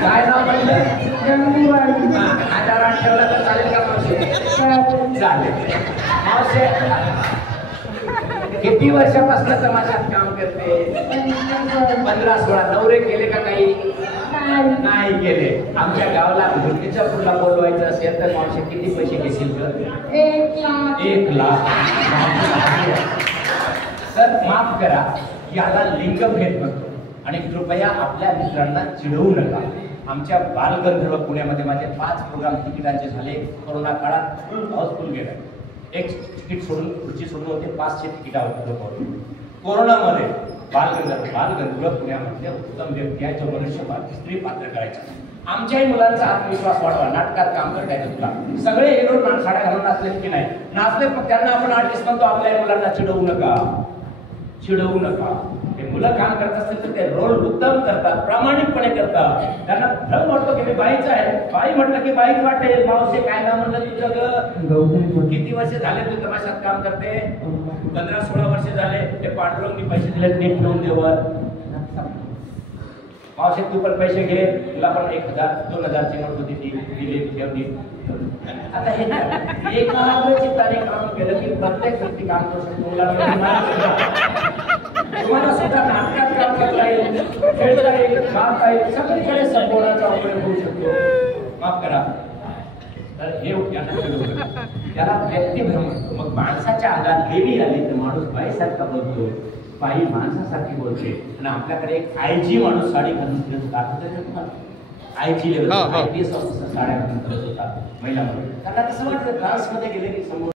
काय नाव म्हणलं? आधारात ठेवलं तर चालेल का मावशी? चालेल. मावशी किती वर्षापासून तमाशात काम करते? 15-16. नवरे केले का काही? नाही केले. आमच्या गावाला भरतीच्या फुला बोलवायचं असेल तर मावशी किती पैसे घेतील? 1 लाख. सर माफ करा, याला लिंगभेद म्हणतो आणि कृपया आपल्या मित्रांना चिडवू नका. आमच्या बालगंधर्व पुण्यामध्ये माझे 5 प्रोग्राम तिकिटांचे झाले. कोरोना काळात हाऊसफुल गेला. एक तिकीट सोडून खुर्ची सोडून होते, 500 तिकिटा होते. कोरोनामध्ये बालगंधर्व पुण्यामध्ये उत्तम व्यक्ती आहे जो मनुष्यपात स्त्री पात्र करायचा. आमच्याही मुलांचा आत्मविश्वास वाढवा. नाटकात काम करता येतं तुला. सगळे हिरो साड्या घालून नाचलेत की नाही? नाचलेत, मग त्यांना आपण आर्टिस्ट म्हणतो. आपल्या मुलांना चिडवू नका, चिडवू नका. ते मुलं काम करत असतील तर ते रोल उत्तम करतात, प्रामाणिकपणे करतात. त्यांना भ्रम वाटतो की मी बाईच आहे. बाई म्हटलं की बाईच वाटेल. मावशी काय नाव म्हणलं तुझं? किती वर्ष झाले तू तमाशात काम करते? 15-16 वर्ष झाले. ते पांडुरंगनी पैसे दिले, नीट ठेवून देवर. मावशी तू पण पैसे घे. तुला पण 1000-2000ची नोट होती ती दिली, ठेवली. आता हे चित्ताने काम केलं की प्रत्येक व्यक्ती काम करू शकतो. तुम्हाला सुद्धा नाटकात काम करता येईल, खेळता येईल, गाता येईल, सगळीकडे संपूर्णाचा उपयोग होऊ शकतो. माफ करा. तर हे त्याला व्यक्तिभ्रम म्हणतो. मग माणसाच्या अंगात देवी आली तर माणूस बाईसारखा बोलतो, बाई माणसासारखी बोलते. आणि आपल्याकडे एक IG माणूस साडी घालून फिरत होता. IG लेवल IPS ऑफिसर साड्या घालून फिरत होता महिला म्हणून. त्यांना कसं वाटतं ट्रान्समध्ये गेले की समोर